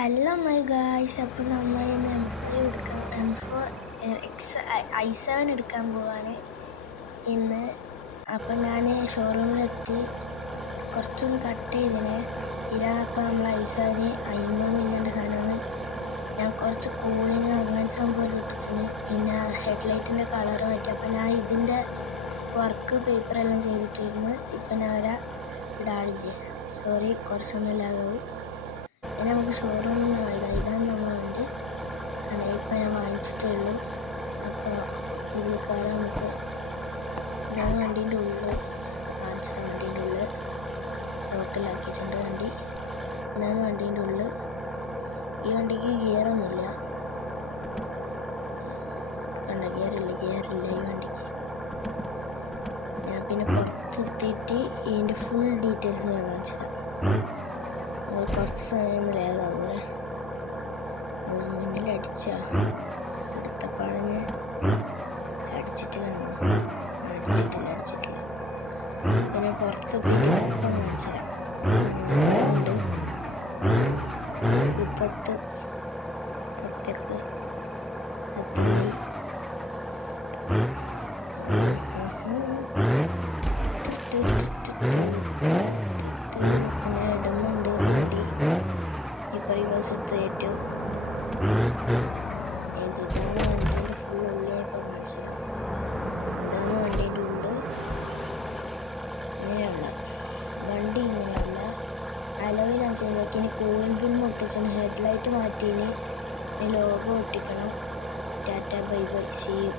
Hello my guys, അപ്പോൾ നമ്മൾ ഇന്ന് i7 എടുക്കാൻ പോവാണ് ഇന്ന്. അപ്പോൾ ഞാൻ ഷോറൂമിലെത്തി കുറച്ചൊന്ന് കട്ട് ചെയ്തിന്. ഇതാണ് അപ്പോൾ നമ്മൾ i7 50 സാധനമാണ്. ഞാൻ കുറച്ച് കൂളിങ് അങ്ങനെ സംഭവം ഇട്ടിച്ചിന്. പിന്നെ ഹെഡ്ലൈറ്റിൻ്റെ കളറ് മാറ്റി. അപ്പോൾ ഞാൻ ഇതിൻ്റെ വർക്ക് പേപ്പറെല്ലാം ചെയ്തിട്ടിരുന്നു. ഇപ്പം ഞാൻ ഇടാളില്ലേ, സോറി, കുറച്ചൊന്നുമില്ലാതാവും. പിന്നെ നമുക്ക് ഷോറൂമിൽ നിന്ന് വാങ്ങിക്കാം. ഇതാണ് നമ്മളെ വണ്ടി. ഇപ്പം ഞാൻ വാങ്ങിച്ചിട്ടേ ഉള്ളൂ. അപ്പോൾ ഇതിൽ കയറാൻ നമുക്ക് ഇതാണ് വണ്ടീൻ്റെ ഉള്ളിൽ കാണിച്ചിട്ട്. വണ്ടീൻ്റെ ഉള്ളിൽ ലോക്കലാക്കിയിട്ടുണ്ട് വണ്ടി. ഇതാണ് വണ്ടീൻ്റെ ഉള്ളിൽ. ഈ വണ്ടിക്ക് ഗിയറൊന്നുമില്ല, കണ്ട, ഗിയറില്ല ഈ വണ്ടിക്ക്. ഞാൻ പിന്നെ പുറത്തെത്തിയിട്ട് ഇതിൻ്റെ ഫുൾ ഡീറ്റെയിൽസ് ഞാൻ കാണിച്ചില്ല. കുറച്ച് സമയം ലേഖാവേ മുന്നിലടിച്ച അടുത്ത പഴഞ്ഞ് അടിച്ചിട്ടില്ല. പിന്നെ പുറത്തെത്തിയിട്ട് കാണിച്ചുതരാം. പുറത്തേക്ക് ഏറ്റവും വണ്ടീൻ്റെ ഫുൾ ഉള്ളിലേക്ക് കാണിച്ചു. ഇതാണ് വണ്ടീൻ്റെ ഉള്ളിൽ. ഇങ്ങനെയുള്ള വണ്ടി ഇങ്ങനെയുള്ള അലോയിൽ ഞാൻ ചെയ്തോക്കി. ഇനി കൂളിംഗ് ഫിലിം ഒട്ടിച്ചാണ്. ഹെഡ്ലൈറ്റ് മാറ്റിയിന് ലോഗോ ഒട്ടിക്കണം. Tata bye bye, see U.